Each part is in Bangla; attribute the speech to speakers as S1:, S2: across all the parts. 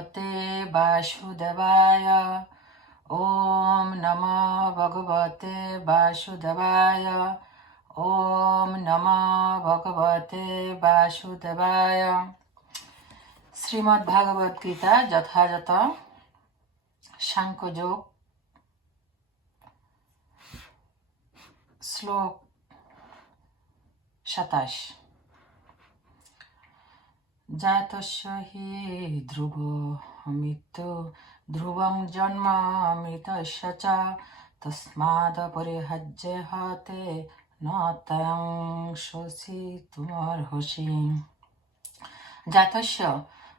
S1: ভগবতে বাসুদেবায় ওম নম ভগবতে বাসুদেবায় ওম নম ভগবতে বাসুদেবায় শ্রীমদ্ ভাগবত গীতা যথাযথ সাংখ্যযোগ শ্লোক সাতাশ জাতস্য হি ধ্রুব মৃত্যু ধ্রুবং জন্ম মৃতস্য চ তস্মাদ পরিহাজ্য হতে ন তয়ং শোষি তুমর হসি জাতস্য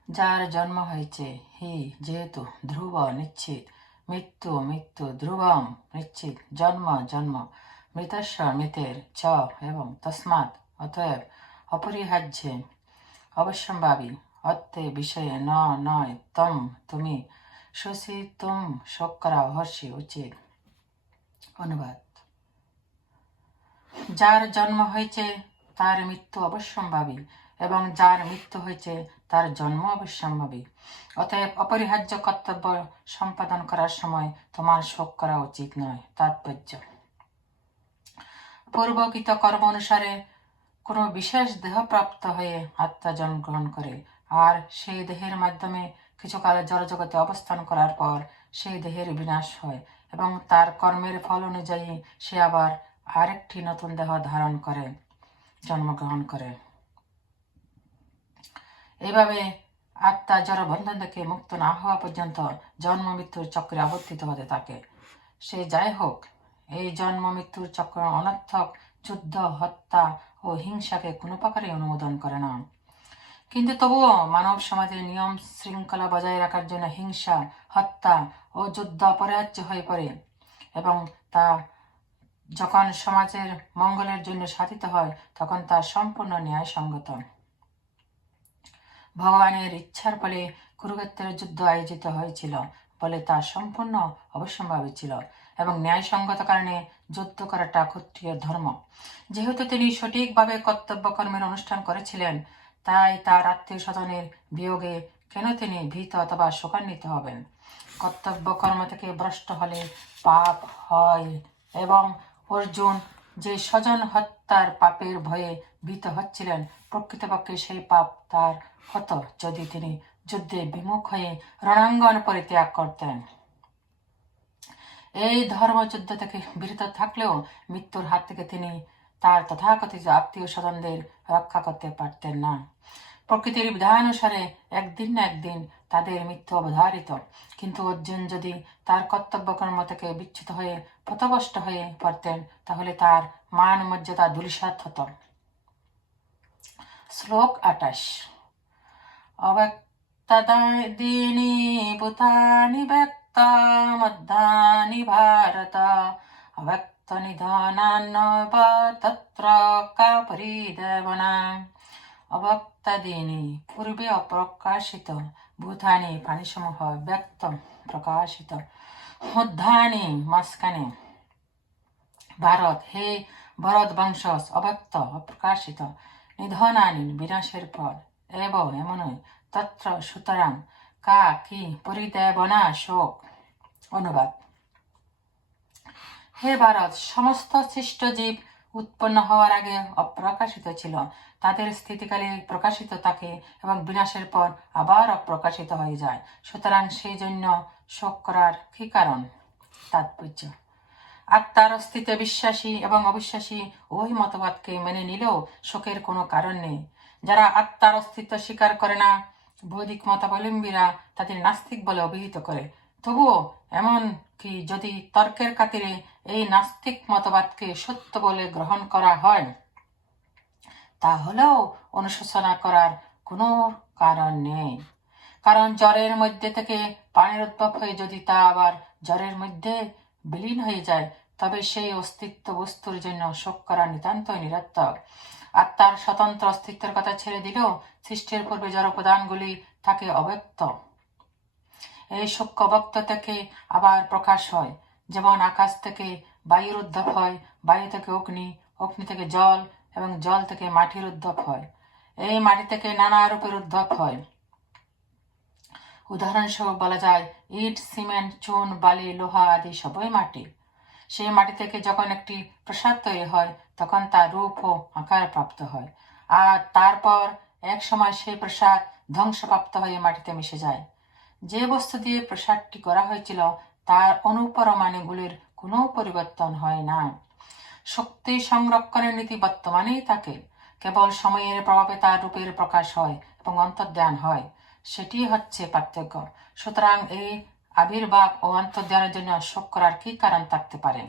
S1: যার জন্ম হয়েছে হি যেহেতু ধ্রুব নিশ্চিত মৃত্যু মৃত্যু ধ্রুবম নিশ্চিত জন্ম জন্ম মৃতস্য মৃতের চ এবং তস্মাৎ অতএব অপরিহার্যে অবশ্যম্ভাবী অত্তে বিষয়ে ন, নয়, তম, তুমি, শশী, তুম শোক করা হর্ষি উচিত অনুবাদ। যার জন্ম হয়েছে, তার মৃত্যু অবশ্যম্ভাবী এবং যার মৃত্যু হয়েছে, তার জন্ম অবশ্যম্ভাবী অতএব অপরিহার্য কর্তব্য সম্পাদন করার সময় তোমার শোক করা উচিত নয়, তাৎপর্য। পূর্বকৃত কর্ম অনুসারে কোনো বিশেষ দেহপ্রাপ্ত হয়ে আত্মা জন্মগ্রহণ করে, আর সেই দেহের মাধ্যমে কিছুকাল জড়জগতে অবস্থান করার পর সেই দেহের বিনাশ হয় এবং তার কর্মের ফল অনুযায়ী সে আবার আরেকটি নতুন দেহ ধারণ করে, জন্মগ্রহণ করে। এইভাবে আত্মা জড় বন্ধন থেকে মুক্ত না হওয়া পর্যন্ত জন্ম মৃত্যুর চক্রে আবর্তিত হতে থাকে। সে যাই হোক, এই জন্ম মৃত্যুর চক্র অনর্থক যুদ্ধ, হত্যা ও হিংসাকে কোনো প্রকারে অনুমোদন করে না। কিন্তু তবুও মানব সমাজের নিয়ম শৃঙ্খলা বজায় রাখার জন্য হিংসা, হত্যা ও যুদ্ধ অপরিহার্য হয়ে পড়ে এবং তা যখন সমাজের মঙ্গলের জন্য সাধিত হয়, তখন তা সম্পূর্ণ ন্যায়সঙ্গত। ভগবানের ইচ্ছার ফলে কুরুক্ষেত্রের যুদ্ধ আয়োজিত হয়েছিল বলে তা সম্পূর্ণ অবশ্যম্ভাবী ছিল। এবং ন্যায়সঙ্গত কারণে যুদ্ধ করাটা ক্ষত্রিয় ধর্ম। যেহেতু তিনি সঠিকভাবে কর্তব্য কর্মের অনুষ্ঠান করেছিলেন, তাই তার আত্মীয় স্বজনের বিয়োগে কেন তিনি ভীত অথবা শোকান্বিত হবেন? কর্তব্য কর্ম থেকে ভ্রষ্ট হলে পাপ হয় এবং অর্জুন যে স্বজন হত্যার পাপের ভয়ে ভীত হচ্ছিলেন, প্রকৃতপক্ষে সেই পাপ তার হতো যদি তিনি যুদ্ধে বিমুখ হয়ে রণাঙ্গন পরিত্যাগ করতেন। এই ধর্মযুদ্ধ থেকে বিরত থাকলেও মৃত্যুর হাত থেকে তিনি তার তথাকথিত আত্মীয় স্বজনদের রক্ষা করতে পারতেন না। প্রকৃতির বিধানুসারে একদিন না একদিন তাদের মৃত্যু অবধারিত। কিন্তু অর্জুন যদি তার কর্তব্য কর্ম থেকে বিচ্যুত হয়ে পথভষ্ট হয়ে পড়তেন, তাহলে তার মান মর্যাদা দুলিশাত হতো। শ্লোক আটাশ অব্যক্তদিনী ভূতানি ব্যক্ত মধ্যানি ভারত অব্যক্ত নিধনান্ন তত্র কাপরিদেবনা অবক্তাদিনী পূর্বে অপ্রকাশিত ভূতানি প্রাণীসমূহ ব্যক্ত প্রকাশিত মধ্যানি মাঝখানে ভারত হে ভরত বংশ অব্যক্ত অপ্রকাশিত নিধনানি বিনাশের পর এবং এমনই তত্র সুতরাং কা কি পরিদেবনা শোক অনুবাদ হে ভারত, সমস্ত সৃষ্ট জীব উৎপন্ন হওয়ার আগে অপ্রকাশিত ছিল। তাদের স্থিতিকালে প্রকাশিত থাকে এবং বিনাশের পর আবার অপ্রকাশিত হয়ে যায়। সুতরাং সেই জন্য শোক করার কি কারণ? তাৎপর্য। আত্মার অস্তিত্বে বিশ্বাসী এবং অবিশ্বাসী ওই মতবাদকে মেনে নিলেও শোকের কোনো কারণ নেই। যারা আত্মার অস্তিত্ব স্বীকার করে না বৈদিক মতাবলম্বীরা তাদের নাস্তিক বলে অভিহিত করে। তবুও এমন কি যদি তর্কের খাতিরে এই নাস্তিক মতবাদকে সত্য বলে গ্রহণ করা হয়, তাহলেও অনুশোচনা করার কোনো কারণ নেই। কারণ জ্বরের মধ্যে থেকে পানির উদ্ভব হয়ে যদি তা আবার জ্বরের মধ্যে বিলীন হয়ে যায়, তবে সেই অস্তিত্ব বস্তুর জন্য শোক করা নিতান্তই নিরর্থক। আত্মার স্বতন্ত্র অস্তিত্বের কথা ছেড়ে দিলেও সৃষ্টির পূর্বে জড়প্রদানগুলি থাকে অব্যক্ত। এই সূক্ষ্ম বক্ত থেকে আবার প্রকাশ হয়, যেমন আকাশ থেকে বায়ুর উদ্ভব হয়, বায়ু থেকে অগ্নি অগ্নি থেকে জল এবং জল থেকে মাটির উদ্ভব হয়। এই মাটি থেকে নানা রূপের উদ্ভব হয়। উদাহরণস্বরূপ বলা যায়, ইট, সিমেন্ট, চুন, বালি, লোহা আদি সবই মাটি। সেই মাটি থেকে যখন একটি প্রসাদ তৈরি হয় তখন তার রূপ ও আকার প্রাপ্ত হয়। আর তারপর এক সময় সেই প্রসাদ ধ্বংসপ্রাপ্ত হয়ে মাটিতে মিশে যায়। যে বস্তু দিয়ে প্রসাদটি করা হয়েছিল, তার অনুপরমাণুগুলির কোনো পরিবর্তন হয় না। শক্তি সংরক্ষণের নীতি বর্তমানেই থাকে কেবল সময়ের প্রভাবে তার রূপের প্রকাশ হয় এবং অন্তর্ধান হয়। সেটি হচ্ছে পার্থক্য। সুতরাং এই আবির্ভাব ও অন্তর্ধানের জন্য শোক করার কি কারণ থাকতে পারে?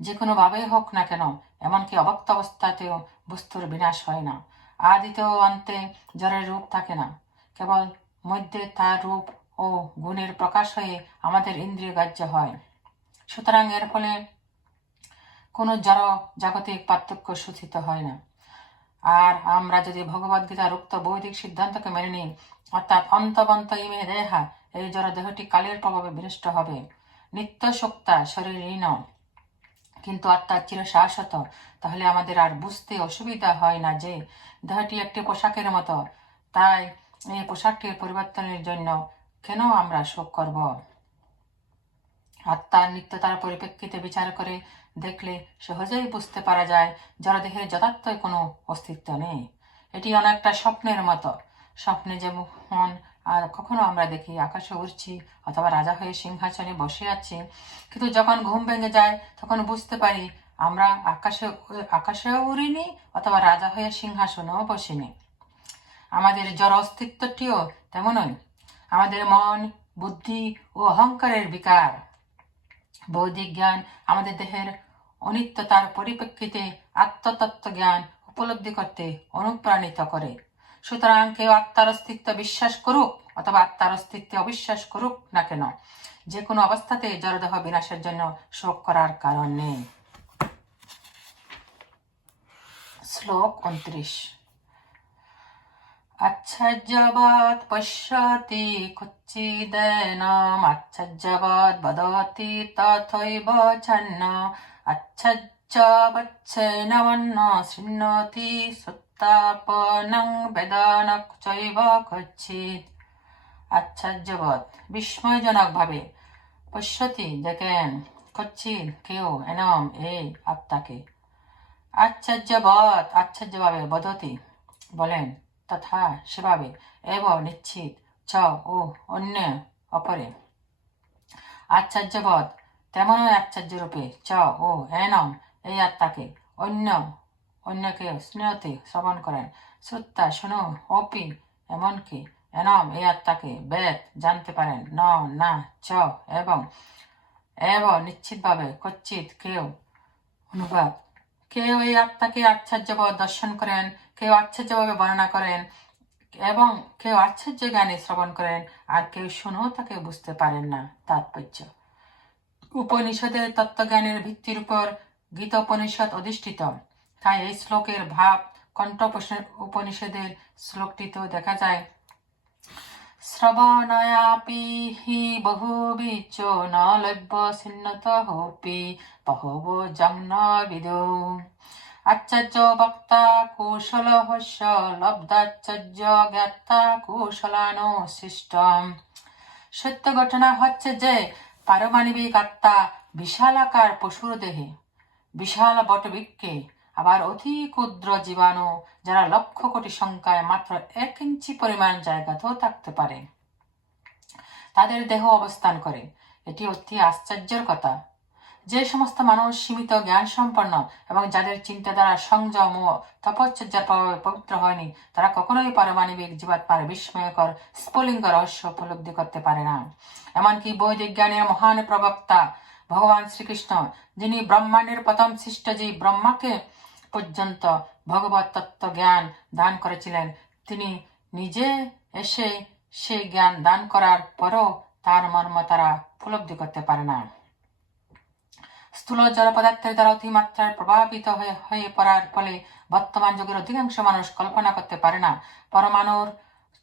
S1: যে কোনো ভাবেই হোক না কেন, এমনকি অবক্ত অবস্থাতেও বস্তুর বিনাশ হয় না। আদিতেও অন্তে জড়ের রূপ থাকে না। কেবল মধ্যে তার রূপ ও গুণের প্রকাশ হয়ে আমাদের ইন্দ্রিয় গ্রাহ্য হয়। সুতরাং এর ফলে কোনো জড় জাগতিক পার্থক্য সূচিত হয় না। আর আমরা যদি ভগবদ্গীতার উক্ত বৈদিক সিদ্ধান্তকে মেনে নিই, অর্থাৎ অন্তবন্ত ইমে দেহা, এই জড় দেহটি কালের প্রভাবে বিনষ্ট হবে। নিত্য শক্তা শরীরহীন। কিন্তু আত্মার চির শাশ্বত। তাহলে আমাদের আর বুঝতে অসুবিধা হয় না যে, দেহটি একটি পোশাকের মতো। তাই এই পোশাকটির পরিবর্তনের জন্য কেন আমরা শোক করব? আত্মার নিত্যতার পরিপ্রেক্ষিতে বিচার করে দেখলে সহজেই বুঝতে পারা যায় জড়দেহের যথার্থই কোনো অস্তিত্ব নেই। এটি অনেকটা স্বপ্নের মতো। স্বপ্নে যেমন আর কখনো আমরা দেখি আকাশে উড়ছি অথবা রাজা হয়ে সিংহাসনে বসে আছি। কিন্তু যখন ঘুম ভেঙে যায়, তখন বুঝতে পারি আমরা আকাশে আকাশেও উড়িনি অথবা রাজা হয়ে সিংহাসনেও বসিনি। আমাদের জড় অস্তিত্বটিও তেমনই। আমাদের মন, বুদ্ধি ও অহংকারের বিকার। বৌদ্ধিক জ্ঞান আমাদের দেহের অনিত্যতার পরিপ্রেক্ষিতে আত্মতত্ত্ব জ্ঞান উপলব্ধি করতে অনুপ্রাণিত করে। সুতরাং কেউ আত্মার অস্তিত্ব বিশ্বাস করুক অথবা আত্মার অস্তিত্বে অবিশ্বাস করুক না কেন যে কোনো অবস্থাতে জড়দেহ বিনাশের জন্য শোক করার কারণ নেই। শ্লোক উনত্রিশ। পশ্যতি বদতি তথৈব ছন্ন বেদানক চৈব কচ্ছিত আচ্ছাজ্যবৎ পশ্যতি দেখেন কচ্ছিত কেউ এনম আত্মাকে আশ্চর্যভাবে বদতি বলেন তথা সেভাবে এব নিশ্চিত চ ও অন্য অপরে আশ্চর্যবৎ তেমনই আশ্চর্যরূপে চ ও এনম এই আত্মাকে অন্য অন্যকে স্নেহতে শ্রবণ করেন। শ্রুত্তা শুনো, অপি, এমনকি এনম, এই আত্মাকে বেদ জানতে পারেন। ন, না, চ, এবং এব নিশ্চিতভাবে কচ্ছিত কেউ অনুবাদ কেউ এই আত্মাকে আশ্চর্যভাবে দর্শন করেন, কেউ আশ্চর্যভাবে বর্ণনা করেন, এবং কেউ আশ্চর্য জ্ঞানে শ্রবণ করেন, আর কেউ শুনেও তাকে বুঝতে পারেন না। তাৎপর্য। উপনিষদের তত্ত্বজ্ঞানের ভিত্তির উপর গীত উপনিষদ অধিষ্ঠিত। তাই এই শ্লোকের ভাব কণ্ঠ উপনিষদের শ্লোকটিতেও দেখা যায়। শ্রবণয়াপি হি বহুবিচ ন লভ্য ছিন্নত হোপি বহব জগ্ন বিদু। আচার্য বক্তা কৌশল হস্য লব্ধাচার্য জ্ঞাতা কৌশলানো সৃষ্টম। সত্য ঘটনা হচ্ছে যে পারমাণবিক আত্মা বিশালাকার পশুর দেহে, বিশাল বটবৃক্ষে আবার অতি ক্ষুদ্র জীবাণু, যারা লক্ষ কোটি সংখ্যায় মাত্র এক ইঞ্চি পরিমাণ জায়গাতেও থাকতে পারে। তাদের দেহ অবস্থান করে। এটি অতি আশ্চর্যের কথা। যে সমস্ত মানুষ সীমিত জ্ঞান সম্পন্ন এবং যাদের চিন্তাধারা সংযম ও তপশ্চর্যার প্রভাবে পবিত্র হয়নি, তারা কখনোই পারমাণবিক জীবাত্মার বিস্ময়কর স্ফুলিঙ্গ রহস্য উপলব্ধি করতে পারে না। এমনকি বৈদিক জ্ঞানের মহান প্রবক্তা ভগবান শ্রীকৃষ্ণ, যিনি ব্রহ্মাণ্ডের প্রথম সৃষ্ট যে ব্রহ্মাকে পর্যন্ত ভগবত তত্ত্ব জ্ঞান দান করেছিলেন। তিনি নিজে এসে সেই জ্ঞান দান করার পরও তার মর্ম তারা উপলব্ধি করতে পারে না। স্থূল জড় পদার্থের দ্বারা অতিমাত্রায় প্রভাবিত হয়ে হয়ে পড়ার ফলে বর্তমান যুগের অধিকাংশ মানুষ কল্পনা করতে পারে না। পরমাণুর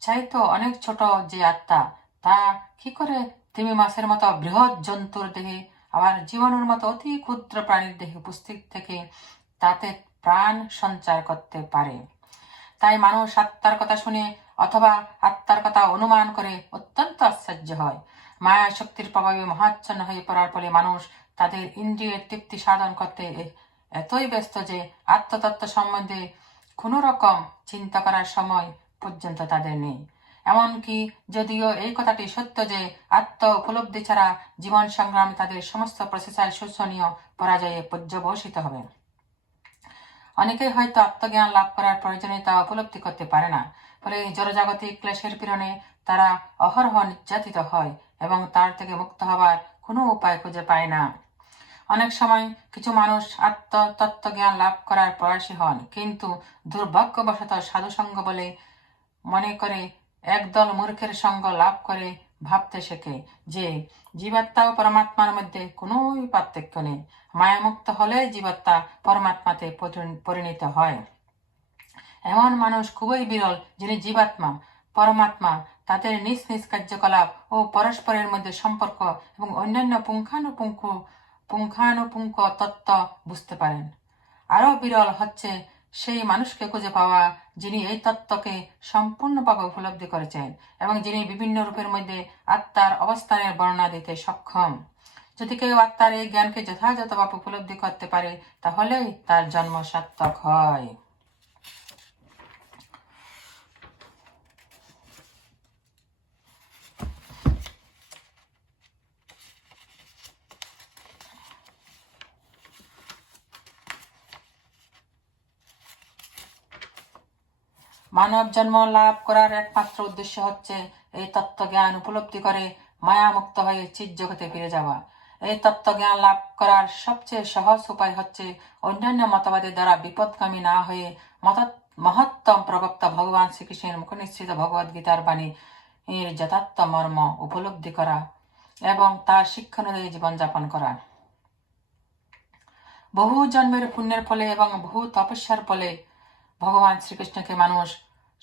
S1: চাইতো অনেক ছোট যে আত্মা, তা কি করে তিমি মাসের মতো বৃহৎ জন্তুর দেহে, আবার জীবাণুর মতো অতি ক্ষুদ্র প্রাণীর দেহে উপস্থিত থেকে তাতে প্রাণ সঞ্চার করতে পারে। তাই মানুষ আত্মার কথা শুনে অথবা আত্মার কথা অনুমান করে অত্যন্ত আশ্চর্য হয়। মায়া শক্তির প্রভাবে মহাচ্ছন্ন হয়ে পড়ার ফলে মানুষ তাদের ইন্দ্রিয়ের তৃপ্তি সাধন করতে এতই ব্যস্ত যে আত্মতত্ত্ব সম্বন্ধে কোনো রকম চিন্তা করার সময় পর্যন্ত তাদের নেই। এমনকি যদিও এই কথাটি সত্য যে আত্ম উপলব্ধি ছাড়া জীবন সংগ্রামে তাদের সমস্ত প্রসেসার শোষণীয় পরাজয়ে পর্যবসিত হবে। অনেকেই হয়তো আত্মজ্ঞান লাভ করার প্রয়োজনীয়তা উপলব্ধি করতে পারে না। ফলে জড়জাগতিক ক্লেশের পীড়নে তারা অহরহ নির্যাতিত হয় এবং তার থেকে মুক্ত হবার কোনো উপায় খুঁজে পায় না। অনেক সময় কিছু মানুষ আত্মতত্ত্বজ্ঞান লাভ করার প্রয়াসী হন, কিন্তু দুর্ভাগ্যবশত সাধুসঙ্গ বলে মনে করে একদল মূর্খের সঙ্গ লাভ করে ভাবতে শেখে যে জীবাত্মা ও পরমাত্মার মধ্যে কোনোই পার্থক্য নেই। মায়ামুক্ত হলে জীবাত্মা পরমাত্মাতে পরিণত হয়। এমন মানুষ খুবই বিরল যিনি জীবাত্মা, পরমাত্মা, তাদের নিজ নিজ কার্যকলাপ ও পরস্পরের মধ্যে সম্পর্ক এবং অন্যান্য পুঙ্খানুপুঙ্খ পুঙ্খানুপুঙ্খ তত্ত্ব বুঝতে পারেন। আরও বিরল হচ্ছে সেই মানুষকে খুঁজে পাওয়া যিনি এই তত্ত্বকে সম্পূর্ণভাবে উপলব্ধি করেছেন এবং যিনি বিভিন্ন রূপের মধ্যে আত্মার অবস্থানের বর্ণনা দিতে সক্ষম। যদি কেউ আত্মার এই জ্ঞানকে যথাযথভাবে উপলব্ধি করতে পারে, তাহলেই তার জন্ম সার্থক হয়। মানব জন্ম লাভ করার একমাত্র উদ্দেশ্য হচ্ছে এই তত্ত্ব জ্ঞান উপলব্ধি করে মায়ামুক্ত হয়ে চিৎ জগতে ফিরে যাওয়া। এই তত্ত্ব জ্ঞান লাভ করার সবচেয়ে সহজ উপায় হচ্ছে অন্যান্য মতবাদের দ্বারা বিপদগামী না হয়ে মত মহত্তম প্রবক্তা ভগবান শ্রীকৃষ্ণের মুখনিশ্চিত ভগবদ গীতার বাণী এর যথার্থ মর্ম উপলব্ধি করা এবং তার শিক্ষা অনুযায়ী জীবনযাপন করা। বহু জন্মের পুণ্যের ফলে এবং বহু তপস্যার ফলে ভগবান শ্রীকৃষ্ণকে মানুষ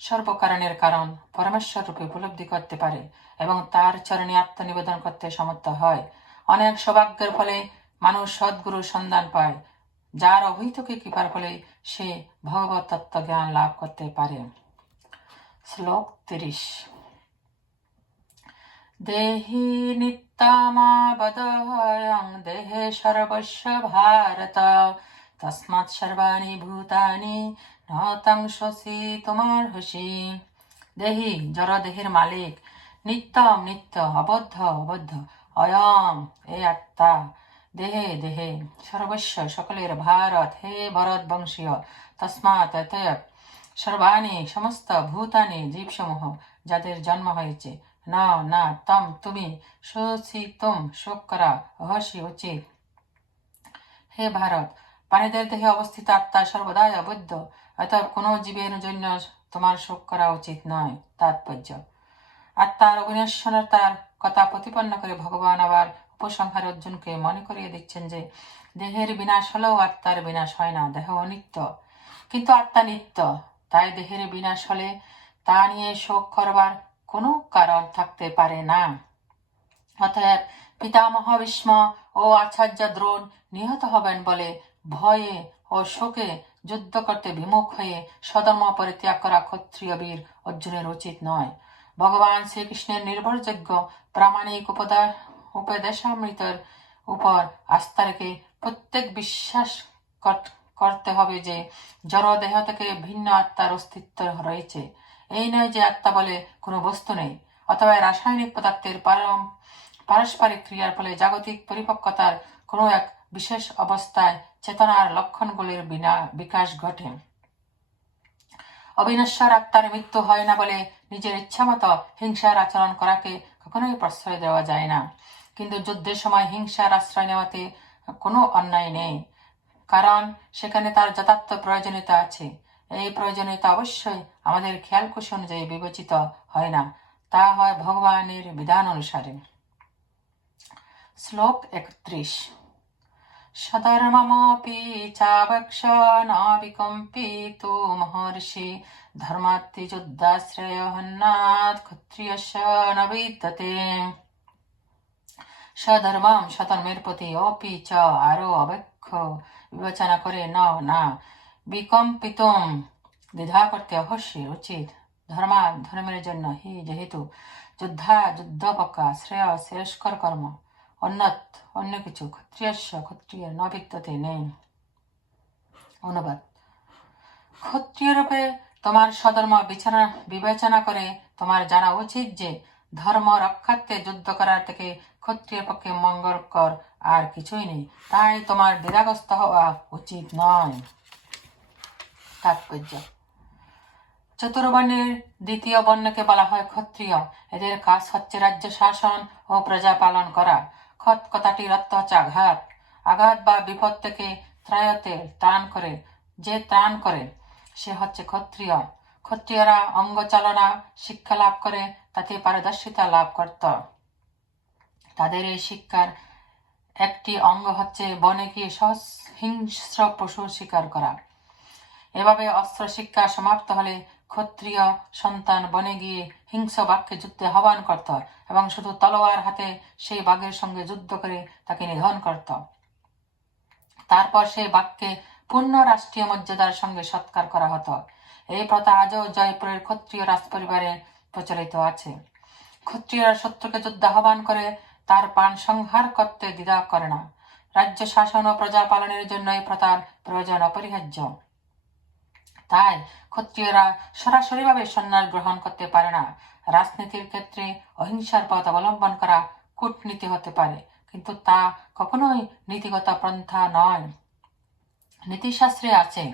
S1: সর্বকারণের কারণ পরমেশ্বর রূপে উপলব্ধি করতে পারে এবং তার চরণে আত্মনিবেদন করতে সমর্থ হয়। অনেক সৌভাগ্যের ফলে মানুষ সদ্গুরু সন্ধান পায়, যার অবৈতকে কৃপার ফলে সে ভগবত তত্ত্ব জ্ঞান লাভ করতে পারে। শ্লোক তিরিশ। দেহি নিত্যামাবদয়ং দেহে সর্বস্ব ভারত। তস্মাৎ সর্বাণি ভূতানি নতাংশসি তোমার হসি দেহি জড় দেহের মালিক নিত্যম নিত্য অবদ্ধ অবদ্ধ অয়ম এ আত্মা দেহে দেহে সর্বস্ব সকলের ভারত হে ভরত বংশীয় তসমাৎ অতএব সর্বাণী সমস্ত ভূতানি জীবসমূহ যাদের জন্ম হয়েছে না না তম তুমি তুম শোক করা অহসি উচিত হে ভারত প্রাণীদের দেহে অবস্থিত আত্মা সর্বদাই অবৈধ। অতএব কোনো জীবের জন্য তোমার শোক করা উচিত নয়, তাৎপর্য। আত্মার অবিনশ্বরতার কথা প্রতিপন্ন করে ভগবান আবার উপসংহার অর্জুনকে মনে করিয়ে দিচ্ছেন যে, দেহের বিনাশ হলেও আত্মার বিনাশ হয় না, দেহ অনিত্য। কিন্তু আত্মা নিত্য, তাই দেহের বিনাশ হলে তা নিয়ে শোক করবার কোনো কারণ থাকতে পারে না। অতএব পিতামহ ভীষ্ম ও আচার্য দ্রোণ নিহত হবেন বলে ভয়ে ও শোকে যুদ্ধ করতে বিমুখ হয়ে সধর্ম পরিত্যাগ করা ক্ষত্রিয় বীর অর্জুনের উচিত নয়। ভগবান শ্রীকৃষ্ণের নির্ভরযোগ্য প্রামাণিক উপদা উপদেশামৃতের উপর আস্থা রেখে প্রত্যেক বিশ্বাস করতে হবে যে জড় দেহ থেকে ভিন্ন আত্মার অস্তিত্ব রয়েছে। এই নয় যে আত্মা বলে কোনো বস্তু নেই, অথবা রাসায়নিক পদার্থের পারস্পরিক ক্রিয়ার ফলে জাগতিক পরিপক্কতার কোনো এক বিশেষ অবস্থায় চেতনার লক্ষণগুলির বিনা বিকাশ ঘটে। অবিনশ্বর আত্মার মৃত্যু হয় না বলে নিজের ইচ্ছামতো হিংসার আচরণ করাকে কখনোই প্রশ্রয় দেওয়া যায় না। কিন্তু যুদ্ধের সময় হিংসার আশ্রয় নেওয়াতে কোনো অন্যায় নেই, কারণ সেখানে তার যথার্থ প্রয়োজনীয়তা আছে। এই প্রয়োজনীয়তা অবশ্যই আমাদের খেয়াল খুশি অনুযায়ী বিবেচিত হয় না, তা হয় ভগবানের বিধান অনুসারে। শ্লোক একত্রিশ। সধর্মমপি চাবক্ষ নবিকম্পিতো মহর্ষি ধর্মাত্রিযুদ্ধাশ্রয়হন্নাথ ক্ষত্রিয়স্য ন বিদ্যতে সধর্মম সধর্মের প্রতি অপি চ আরও অবক্ষ বিবেচনা করে ন না বিকম্পিতম দ্বিধা করতে অবশ্যই উচিত ধর্মা ধর্মের জন্য হি যেহেতু যুদ্ধা যুদ্ধপক্ষ আশ্রয় শ্রেষ্কর কর্ম অন্যত অন্য কিছু ক্ষত্রিয়স্য ক্ষত্রিয় ন বিদ্যতে নেই অনুবাদ ক্ষত্রিয় রূপে তোমার সধর্ম বিছানা বিবেচনা করে তোমার জানা উচিত যে ধর্ম রক্ষার্থে যুদ্ধ করার থেকে ক্ষত্রিয় পক্ষে মঙ্গলকর আর কিছুই নেই তাই তোমার দ্বিধাগ্রস্ত হওয়া উচিত নয় তাৎপর্য চতুর্বর্ণের দ্বিতীয় বর্ণকে বলা হয় ক্ষত্রিয় এদের কাজ হচ্ছে রাজ্য শাসন ও প্রজা পালন করা খত কথাটির অর্থ হচ্ছে আঘাত আঘাত বা বিপদ থেকে ত্রায়তে ত্রাণ করে, যে ত্রাণ করে, সে হচ্ছে ক্ষত্রিয়। ক্ষত্রিয়রা অঙ্গ চালনা, শিক্ষা লাভ করে, তাতে পারদর্শিতা লাভ করত। তাদের এই শিক্ষার একটি অঙ্গ হচ্ছে বনে গিয়ে হিংস্র পশু শিকার করা। এভাবে অস্ত্র শিক্ষা সমাপ্ত হলে ক্ষত্রিয় সন্তান বনে গিয়ে হিংস্র বাক্যে যুদ্ধে আহ্বান করত এবং শুধু তলোয়ার হাতে সেই বাঘের সঙ্গে যুদ্ধ করে তাকে নিধন করত। তারপর সেই বাক্যে পূর্ণ রাষ্ট্রীয় মর্যাদার সঙ্গে সৎকার করা হতো। এই প্রথা আজও জয়পুরের ক্ষত্রিয় রাজপরিবারে প্রচলিত আছে। ক্ষত্রিয়রা শত্রুকে যুদ্ধ আহ্বান করে তার প্রাণ সংহার করতে দ্বিধা করে না। রাজ্য শাসন ও প্রজা পালনের জন্য এই প্রথার প্রয়োজন অপরিহার্য। তাই ক্ষত্রিয়রা সরাসরিভাবে সন্ন্যাস গ্রহণ করতে পারে না। রাজনীতির ক্ষেত্রে অহিংসার পথ অবলম্বন করা কূটনীতি হতে পারে, কিন্তু তা কখনোই নীতিগত পন্থা নয়। নীতিশাস্ত্রে আছে,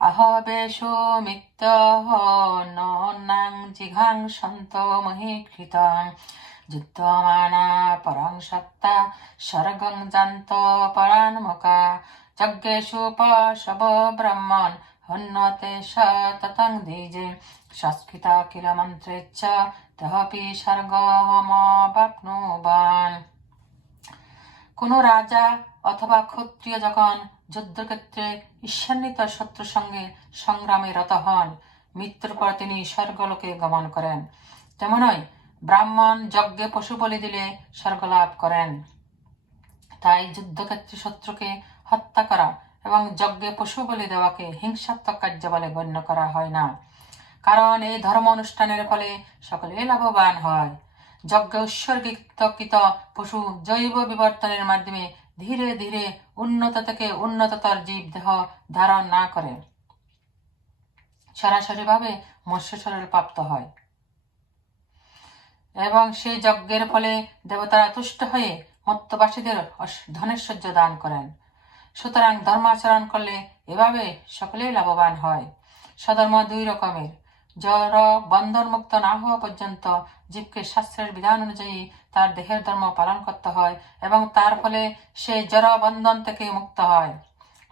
S1: আহবেশো জিঘাং যুদ্ধমানা পরং সত্তা স্বর্গং জান্ত পরান্মুখা যজ্ঞেষু পশব ব্রহ্মণ হন্যতে সততং দ্বিজে সংস্কৃতা কিল মন্ত্রেচ্ছ তহপি স্বর্গমবাপ্নুবান কোন রাজা অথবা ক্ষত্রিয় যখন যুদ্ধক্ষেত্রে ঈশ্বান্বিত শত্রুর সঙ্গে সংগ্রামে রত হন মৃত্যুর পর তিনি স্বর্গলোকে গমন করেন তেমনই ব্রাহ্মণ যজ্ঞে পশু বলি দিলে স্বর্গলাভ করেন তাই যুদ্ধক্ষেত্রে শত্রুকে হত্যা করা এবং যজ্ঞে পশু বলি দেওয়াকে হিংসাত্মক কার্য বলে গণ্য করা হয় না। কারণ এই ধর্ম অনুষ্ঠানের ফলে সকলে লাভবান হয়। যজ্ঞে উৎসর্গিত পশু জৈব বিবর্তনের মাধ্যমে ধীরে ধীরে উন্নত থেকে উন্নততর জীব দেহ ধারণ না করে, সরাসরিভাবে মৎস্য শরীর প্রাপ্ত হয়। এবং সেই যজ্ঞের ফলে দেবতারা তুষ্ট হয়ে মত্তবাসীদের ধনেশ্বর্য দান করেন। সুতরাং ধর্মাচরণ করলে এভাবে সকলেই লাভবান হয়। সধর্ম দুই রকমের। জড় বন্ধন মুক্ত না হওয়া পর্যন্ত জীবকে শাস্ত্রের বিধান অনুযায়ী তার দেহের ধর্ম পালন করতে হয় এবং তার ফলে সে জড় বন্ধন থেকে মুক্ত হয়।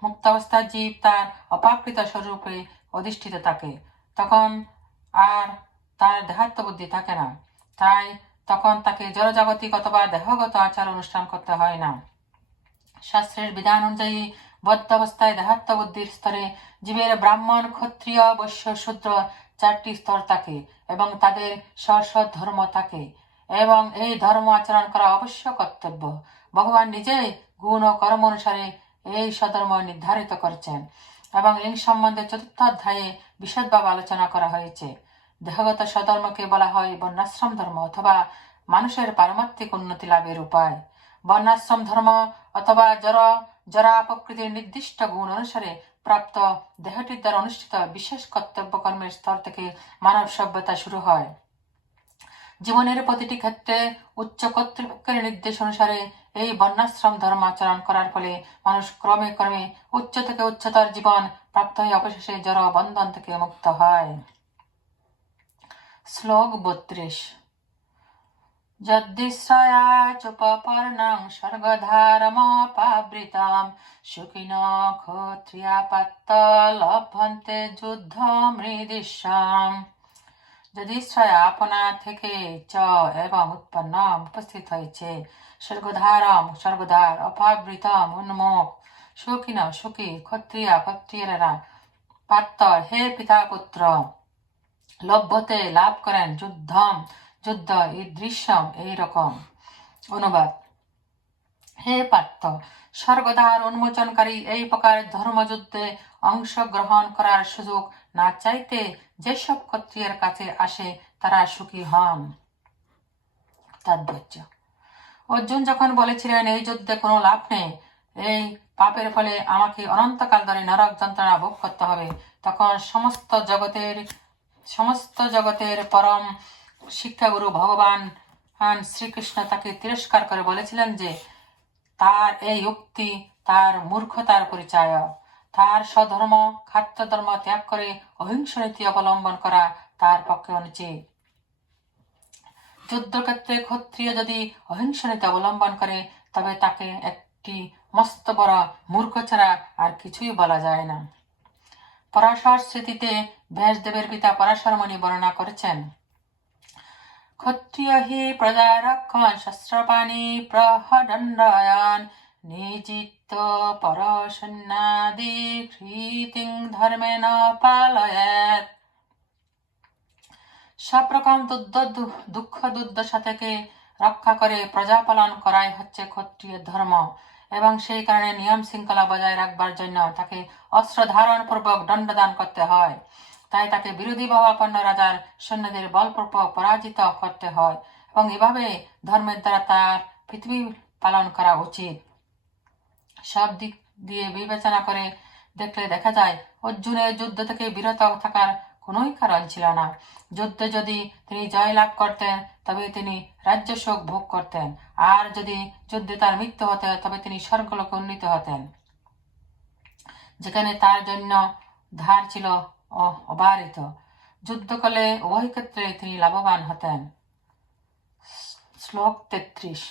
S1: মুক্ত অবস্থায় জীব তার অপাকৃত স্বরূপে অধিষ্ঠিত থাকে। তখন আর তার দেহাত্ম বুদ্ধি থাকে না। তাই তখন তাকে জড়জাগতিক অথবা দেহগত আচার অনুষ্ঠান করতে হয় না। শাস্ত্রের বিধান অনুযায়ী বদ্ধ অবস্থায় দেহাত্ম বুদ্ধির স্তরে জীবের ব্রাহ্মণ, ক্ষত্রিয়, বৈশ্য, শূদ্র চারটি স্তর থাকে এবং তাদের স্ব ধর্ম থাকে এবং এই ধর্ম আচরণ করা অবশ্য কর্তব্য। ভগবান নিজেই গুণ ও কর্ম অনুসারে এই সধর্ম নির্ধারিত করছেন এবং লিঙ্গ সম্বন্ধে চতুর্থ অধ্যায়ে বিশদভাবে আলোচনা করা হয়েছে। দেহগত সধর্মকে বলা হয় বন্যাশ্রম ধর্ম অথবা মানুষের পারমাত্মিক উন্নতি লাভের উপায়। বর্ণাশ্রম ধর্ম অথবা জর জরা প্রকৃতির নির্দিষ্ট গুণ অনুসারে প্রাপ্ত দেহটির দ্বারা অনুষ্ঠিত বিশেষ কর্তব্য কর্মের স্তর থেকে মানব সভ্যতা শুরু হয়। জীবনের প্রতিটি ক্ষেত্রে উচ্চ কর্তৃপক্ষের নির্দেশ অনুসারে এই বর্ণাশ্রম ধর্ম আচরণ করার ফলে মানুষ ক্রমে ক্রমে উচ্চ থেকে উচ্চতর জীবন প্রাপ্ত হয়ে অবশেষে জড় বন্ধন থেকে মুক্ত হয়। শ্লোক বত্রিশ। যদ্দিশ্রয়া চুপপর্ণং স্বর্গধারমপাবৃতাম সুখিন ক্ষত্রিয়াপাত্ত লভ্যন্তে যুদ্ধ মৃদিশ্যাম যদি আপনা থেকে চ এবং উৎপন্ন উপস্থিত হয়েছে স্বর্গধারম স্বর্গধার অপাবৃতম উন্মুখ সুখিন সুখী ক্ষত্রিয়া ক্ষত্রিয়েরা পাত্র হে পিতা পুত্র লভ্যতে লাভ করেন যুদ্ধম যুদ্ধ, এই দৃশ্যম এইরকম অনুবাদ। হে পার্থ স্বর্গদ্বার উন্মোচনকারী এই প্রকার ধর্মযুদ্ধে অংশগ্রহণ করার সুযোগ না চাইতে যেসব ক্ষত্রিয়ের কাছে আসে, তারা সুখী হন। তাৎপর্য। অর্জুন যখন বলেছিলেন, এই যুদ্ধে কোনো লাভ নেই, এই পাপের ফলে আমাকে অনন্তকাল ধরে নরক যন্ত্রণা ভোগ করতে হবে। তখন সমস্ত জগতের সমস্ত জগতের পরম শিক্ষাগুরু ভগবান শ্রীকৃষ্ণ তাকে তিরস্কার করে বলেছিলেন যে, তার এই উক্তি, তার মূর্খতার পরিচয়, তার স্বধর্ম খাদ্য ধর্ম ত্যাগ করে অহিংস নীতি অবলম্বন করা তার পক্ষে অনুচিত। যুদ্ধক্ষেত্রে ক্ষত্রিয় যদি অহিংস নীতি অবলম্বন করে, তবে তাকে একটি মস্ত বড় মূর্খ ছাড়া আর কিছুই বলা যায় না। পরাশর স্মৃতিতে ব্যাসদেবের পিতা পরাশর মণি বর্ণনা করেছেন ক্ষত্রিয় হি প্রজারক্ষণ শস্ত্রপাণি প্রহদণ্ডয়ান নিজিত পরসন্নাদি কৃতিং ধর্মেন পালয়েত সব রকম দুঃখ দুর্দশা থেকে রক্ষা করে প্রজা পালন করাই হচ্ছে ক্ষত্রিয় ধর্ম এবং সেই কারণে নিয়ম শৃঙ্খলা বজায় রাখবার জন্য তাকে অস্ত্র ধারণ পূর্বক দণ্ডদান করতে হয় তাই তাকে বিরোধী ভাবাপন্ন রাজার সৈন্যদের বলপূর্বক পরাজিত করতে হয় এবং এভাবে ধর্মের দ্বারা তার পৃথিবী পালন করা উচিত। সব দিক দিয়ে বিবেচনা করে দেখলে দেখা যায়, অর্জুনের যুদ্ধ থেকে বিরত থাকার কোনোই কারণ ছিল না। যুদ্ধে যদি তিনি জয় লাভ করতেন, তবে তিনি রাজ্য শোক ভোগ করতেন। আর যদি যুদ্ধে তার মৃত্যু হতে, তবে তিনি স্বর্গলোকে উন্নীত হতেন। যেখানে তার জন্য ধার ছিল অবারিত। যুদ্ধ করলে উভয় ক্ষেত্রে তিনি লাভবান হতেন। শ্লোক তেত্রিশ।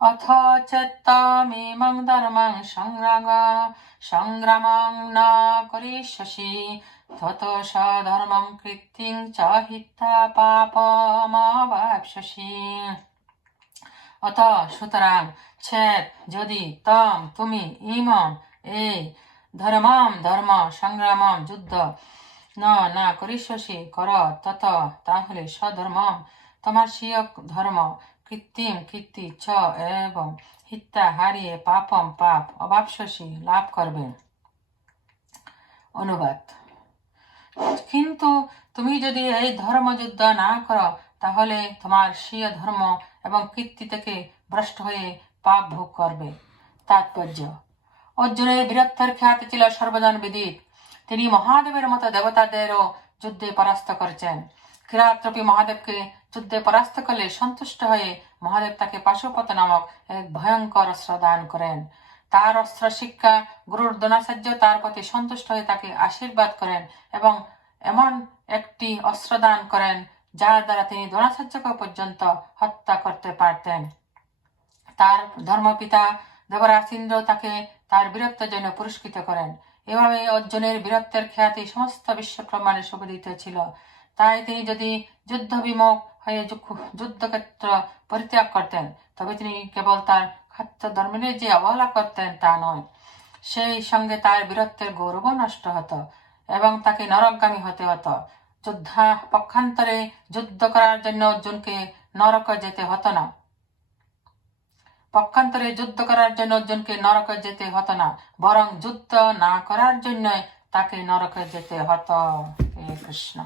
S1: অথ চেত্তমিমং ধর্মং সংগ্রাম সংগ্রামং ন করিষ্যসি তত ধর্মং কৃত্তিং চ অত সুতরাং ছেদ যদি তম তুমি ইমম এই ধর্মম, ধর্ম, সংগ্রামম, যুদ্ধ। ন, না করিষ্যসি কর, তত, তাহলে স্বধর্মম। তোমার স্বীয় ধর্ম, কৃত্রিম কীর্তি ছ এবং হিত্যা হারিয়ে পাপম পাপ অবাপসী লাভ করবে। অনুবাদ। কিন্তু তুমি যদি এই ধর্মযুদ্ধ না করো, তাহলে তোমার স্বীয় ধর্ম এবং কীর্তি থেকে ভ্রষ্ট হয়ে পাপ ভোগ করবে। তাৎপর্য। অর্জুনের বীরত্বের খ্যাতি ছিল সর্বজন বিদিত। তিনি মহাদেবের মতো দেবতাদেরও যুদ্ধে পরাস্ত করেছেন। ক্রীড়াত্রপী মহাদেবকে যুদ্ধে পরাস্ত করলে সন্তুষ্ট হয়ে মহাদেব তাকে পাশুপত নামক এক ভয়ঙ্কর অস্ত্র দান করেন। তার অস্ত্র শিক্ষা গুরুর দ্রোণাচার্য তার প্রতি সন্তুষ্ট হয়ে তাকে আশীর্বাদ করেন এবং এমন একটি অস্ত্র দান করেন যার দ্বারা তিনি দ্রোণাচার্যকে পর্যন্ত হত্যা করতে পারতেন। তার ধর্মপিতা দেবরাজ ইন্দ্র তাকে তার বীরত্বের জন্য পুরস্কৃত করেন। এভাবে অর্জুনের বীরত্বের খ্যাতি সমস্ত বিশ্ব প্রমাণে সুবিদিত ছিল। তাই তিনি যদি যুদ্ধ বিমুখ হয়ে যুদ্ধক্ষেত্র পরিত্যাগ করতেন, তবে তিনি কেবল তার খাদ্য ধর্মের যে অবহেলা করতেন তা নয়, সেই সঙ্গে তার বীরত্বের গৌরবও নষ্ট হতো এবং তাকে নরকগামী হতে হতো। যোদ্ধা পক্ষান্তরে যুদ্ধ করার জন্য অর্জুনকে নরক যেতে হতো না। পক্ষান্তরে যুদ্ধ করার জন্য অর্জুনকে নরকে যেতে হতো না, বরং যুদ্ধ না করার জন্য তাকে নরকে যেতে হতো। হে কৃষ্ণ।